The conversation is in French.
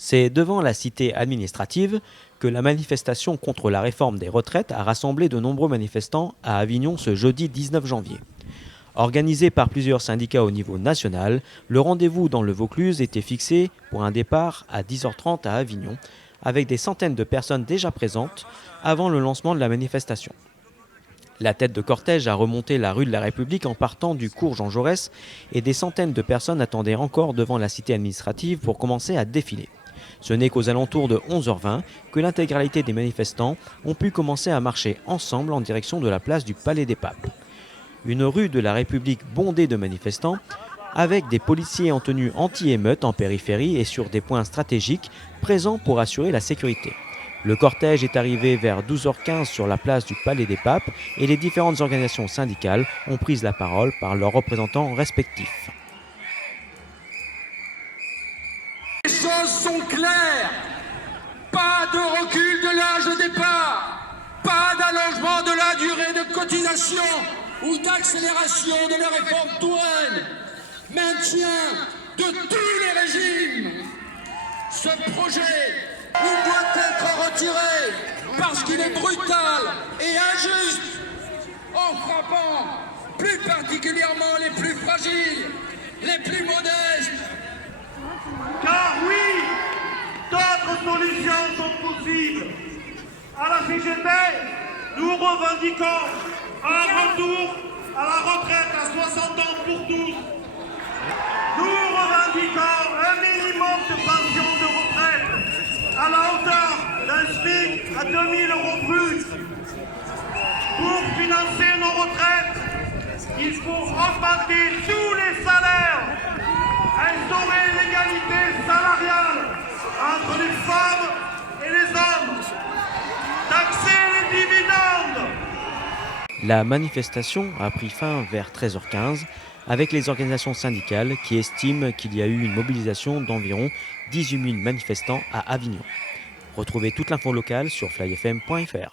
C'est devant la cité administrative que la manifestation contre la réforme des retraites a rassemblé de nombreux manifestants à Avignon ce jeudi 19 janvier. Organisé par plusieurs syndicats au niveau national, le rendez-vous dans le Vaucluse était fixé pour un départ à 10h30 à Avignon, avec des centaines de personnes déjà présentes avant le lancement de la manifestation. La tête de cortège a remonté la rue de la République en partant du cours Jean Jaurès et des centaines de personnes attendaient encore devant la cité administrative pour commencer à défiler. Ce n'est qu'aux alentours de 11h20 que l'intégralité des manifestants ont pu commencer à marcher ensemble en direction de la place du Palais des Papes. Une rue de la République bondée de manifestants, avec des policiers en tenue anti-émeute en périphérie et sur des points stratégiques présents pour assurer la sécurité. Le cortège est arrivé vers 12h15 sur la place du Palais des Papes et les différentes organisations syndicales ont pris la parole par leurs représentants respectifs. Les choses sont claires. Pas de recul de l'âge de départ. Pas d'allongement de la durée de cotisation ou d'accélération de la réforme Touraine. Maintien de tous les régimes. Ce projet doit être retiré parce qu'il est brutal et injuste en frappant plus particulièrement les plus fragiles, les plus modestes. Car oui, d'autres solutions sont possibles. À la CGT, nous revendiquons un retour à la retraite à 60 ans pour tous. Nous revendiquons un minimum de pension de retraite à la hauteur d'un SMIC à 2 000 € plus. Pour financer nos retraites, il faut augmenter tous les salaires, instaurer l'égalité salariale entre les femmes et les hommes, taxer les dividendes. La manifestation a pris fin vers 13h15 avec les organisations syndicales qui estiment qu'il y a eu une mobilisation d'environ 18 000 manifestants à Avignon. Retrouvez toute l'info locale sur flyfm.fr.